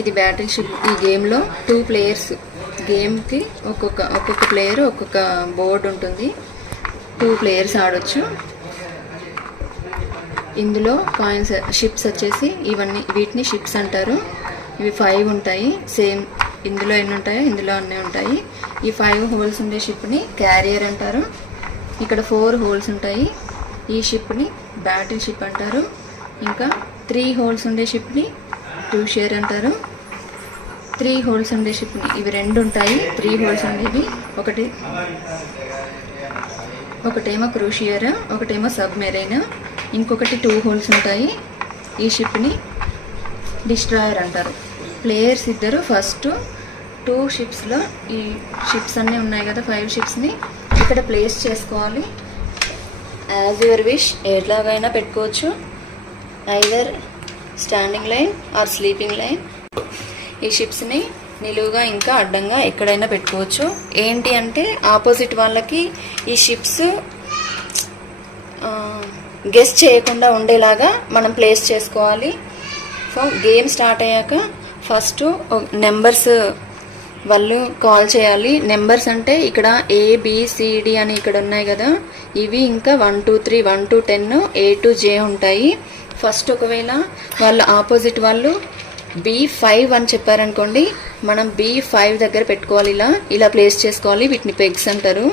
ఇది battle ship. ఈ గేమ్లో 2 ప్లేయర్స్, గేమ్కి ఒక్కొక్క ప్లేయర్ ఒక్కొక్క బోర్డు ఉంటుంది. 2 ప్లేయర్స్ ఆడొచ్చు. ఇందులో కాయిన్స్, షిప్స్ వచ్చేసి వీటిని షిప్స్ అంటారు. ఇవి 5 ఉంటాయి. సేమ్ ఇందులో ఎన్ని ఉంటాయో ఇందులో అన్నీ ఉంటాయి. ఈ 5 హోల్స్ ఉండే షిప్ని క్యారియర్ అంటారు. ఇక్కడ 4 హోల్స్ ఉంటాయి. ఈ షిప్ని బ్యాటిల్ షిప్ అంటారు. ఇంకా 3 హోల్స్ ఉండే షిప్ని క్రూషియర్ అంటారు. 3 హోల్స్ ఉండే షిప్ని, ఇవి 2 ఉంటాయి 3 హోల్స్ ఉండేవి. ఒకటేమో క్రూషియర్, ఒకటేమో సబ్మెరైన్. ఇంకొకటి 2 హోల్స్ ఉంటాయి. ఈ షిప్ని డిస్ట్రాయర్ అంటారు. ప్లేయర్స్ ఇద్దరు ఫస్ట్ 2 షిప్స్లో ఈ షిప్స్ అన్నీ ఉన్నాయి కదా, 5 షిప్స్ని ఇక్కడ ప్లేస్ చేసుకోవాలి. యాజ్ యువర్ విష్, ఎట్లాగైనా పెట్టుకోవచ్చు. Either standing line or sleeping line. ఈ షిప్స్ని నిలువుగా ఇంకా అడ్డంగా ఎక్కడైనా పెట్టుకోవచ్చు. ఏంటి అంటే ఆపోజిట్ వాళ్ళకి ఈ షిప్స్ గెస్ చేయకుండా ఉండేలాగా మనం ప్లేస్ చేసుకోవాలి. సో గేమ్ స్టార్ట్ అయ్యాక ఫస్ట్ నెంబర్స్ వాళ్ళు కాల్ చేయాలి. నెంబర్స్ అంటే ఇక్కడ ABCD అని ఇక్కడ ఉన్నాయి కదా, ఇవి ఇంకా 1 2 3 1 to 10 A to J ఉంటాయి. ఫస్ట్ ఒకవేళ వాళ్ళు ఆపోజిట్ వాళ్ళు B5 అని చెప్పారనుకోండి, మనం B5 దగ్గర పెట్టుకోవాలి. ఇలా ప్లేస్ చేసుకోవాలి. వీటిని పెగ్స్ అంటారు.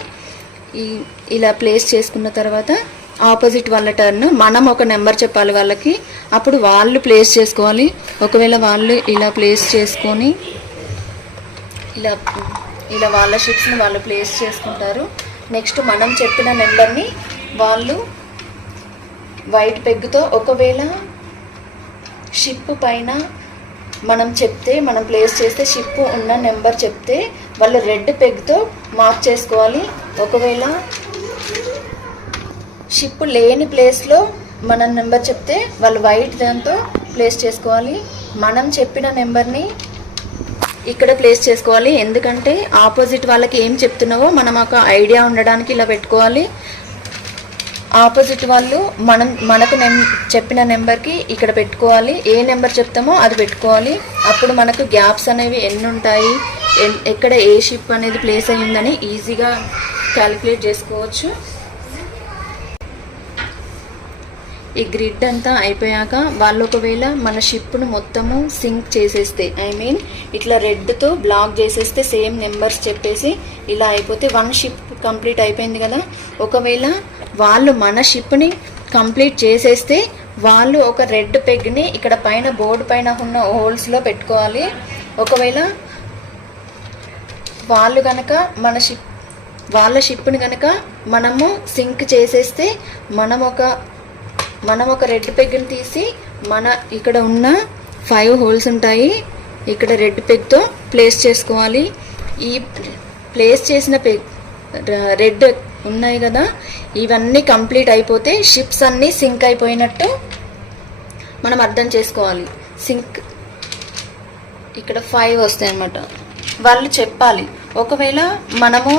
ఇలా ప్లేస్ చేసుకున్న తర్వాత ఆపోజిట్ వాళ్ళ టర్న్, మనం ఒక నెంబర్ చెప్పాలి వాళ్ళకి, అప్పుడు వాళ్ళు ప్లేస్ చేసుకోవాలి. ఒకవేళ వాళ్ళు ఇలా ప్లేస్ చేసుకొని ఇలా వాళ్ళ షిప్స్ని వాళ్ళు ప్లేస్ చేసుకుంటారు. నెక్స్ట్ మనం చెప్పిన నెంబర్ని వాళ్ళు వైట్ పెగ్గుతో, ఒకవేళ షిప్ పైన మనం ప్లేస్ చేస్తే షిప్ ఉన్న నెంబర్ చెప్తే వాళ్ళు రెడ్ పెగ్తో మార్క్ చేసుకోవాలి. ఒకవేళ షిప్ లేని ప్లేస్లో మన నెంబర్ చెప్తే వాళ్ళు వైట్ దాంతో ప్లేస్ చేసుకోవాలి. మనం చెప్పిన నెంబర్ని ఇక్కడ ప్లేస్ చేసుకోవాలి. ఎందుకంటే ఆపోజిట్ వాళ్ళకి ఏం చెప్తున్నావో మనం ఒక ఐడియా ఉండడానికి ఇలా పెట్టుకోవాలి. ఆపోజిట్ వాళ్ళు మనకు చెప్పిన నెంబర్కి ఇక్కడ పెట్టుకోవాలి. ఏ నెంబర్ చెప్తామో అది పెట్టుకోవాలి. అప్పుడు మనకు గ్యాప్స్ అనేవి ఎన్ని ఉంటాయి, ఎక్కడ ఏ షిప్ అనేది ప్లేస్ అయ్యిందని ఈజీగా క్యాలిక్యులేట్ చేసుకోవచ్చు. ఈ గ్రిడ్ అంతా అయిపోయాక వాళ్ళు ఒకవేళ మన షిప్ను మొత్తము సింక్ చేసేస్తే, ఇట్లా రెడ్తో బ్లాక్ చేసేస్తే, సేమ్ నెంబర్స్ చెప్పేసి ఇలా అయిపోతే 1 షిప్ కంప్లీట్ అయిపోయింది కదా. ఒకవేళ వాళ్ళు మన షిప్ని కంప్లీట్ చేసేస్తే వాళ్ళు ఒక రెడ్ పెగ్ని ఇక్కడ పైన బోర్డు పైన ఉన్న హోల్స్లో పెట్టుకోవాలి. ఒకవేళ వాళ్ళు కనుక వాళ్ళ షిప్ని కనుక మనము సింక్ చేసేస్తే మనం ఒక రెడ్ పెగ్ని తీసి ఇక్కడ ఉన్న 5 హోల్స్ ఉంటాయి, ఇక్కడ రెడ్ పెగ్తో ప్లేస్ చేసుకోవాలి. ఈ ప్లేస్ చేసిన రెడ్ ఉన్నాయి కదా, ఇవన్నీ కంప్లీట్ అయిపోతే షిప్స్ అన్నీ సింక్ అయిపోయినట్టు మనం అర్థం చేసుకోవాలి. సింక్ ఇక్కడ 5 వస్తాయి అన్నమాట. వాళ్ళు చెప్పాలి. ఒకవేళ మనము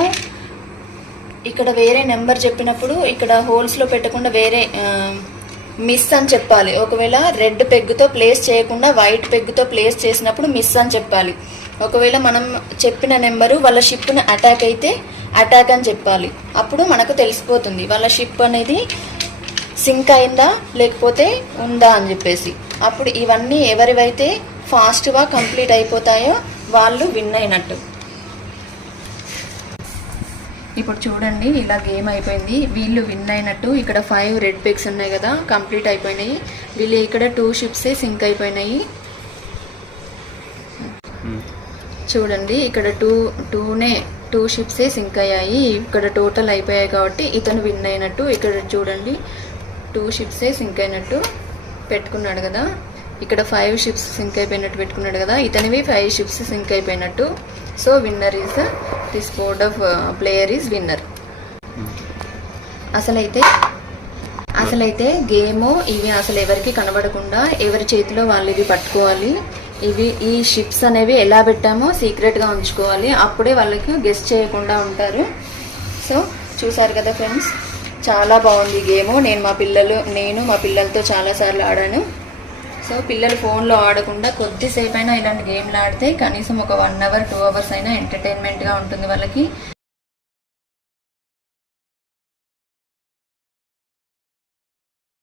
ఇక్కడ వేరే నెంబర్ చెప్పినప్పుడు ఇక్కడ హోల్స్లో పెట్టకుండా వేరే మిస్ అని చెప్పాలి. ఒకవేళ రెడ్ పెగ్గుతో ప్లేస్ చేయకుండా వైట్ పెగ్గుతో ప్లేస్ చేసినప్పుడు మిస్ అని చెప్పాలి. ఒకవేళ మనం చెప్పిన నెంబరు వాళ్ళ షిప్ను అటాక్ అయితే అటాక్ అని చెప్పాలి. అప్పుడు మనకు తెలిసిపోతుంది వాళ్ళ షిప్ అనేది సింక్ అయిందా లేకపోతే ఉందా అని చెప్పేసి. అప్పుడు ఇవన్నీ ఎవరివైతే ఫాస్ట్గా కంప్లీట్ అయిపోతాయో వాళ్ళు విన్ అయినట్టు. ఇప్పుడు చూడండి, ఇలా గేమ్ అయిపోయింది. వీళ్ళు విన్ అయినట్టు. ఇక్కడ 5 రెడ్ పెగ్స్ ఉన్నాయి కదా, కంప్లీట్ అయిపోయినాయి. వీళ్ళు ఇక్కడ 2 షిప్సే సింక్ అయిపోయినాయి. చూడండి, ఇక్కడ 2 షిప్సే సింక్ అయ్యాయి. ఇక్కడ టోటల్ అయిపోయాయి కాబట్టి ఇతను విన్ అయినట్టు. ఇక్కడ చూడండి 2 షిప్సే సింక్ అయినట్టు పెట్టుకున్నాడు కదా. ఇక్కడ 5 షిప్స్ సింక్ అయిపోయినట్టు పెట్టుకున్నాడు కదా. ఇతనివి 5 షిప్స్ సింక్ అయిపోయినట్టు. So winner is this board of player is winner. అసలైతే గేమ్ ఇవి అసలు ఎవరికి కనబడకుండా ఎవరి చేతిలో వాళ్ళు ఇవి పట్టుకోవాలి. ఈ షిప్స్ అనేవి ఎలా పెట్టామో సీక్రెట్గా ఉంచుకోవాలి. అప్పుడే వాళ్ళకి గెస్ చేయకుండా ఉంటారు. సో చూసారు కదా ఫ్రెండ్స్, చాలా బాగుంది గేమ్. నేను మా పిల్లలతో చాలాసార్లు ఆడాను. సో పిల్లలు ఫోన్లో ఆడకుండా కొద్దిసేపు అయినా ఇలాంటి గేమ్లు ఆడితే కనీసం ఒక 1 అవర్ 2 అవర్స్ అయినా ఎంటర్టైన్మెంట్గా ఉంటుంది వాళ్ళకి.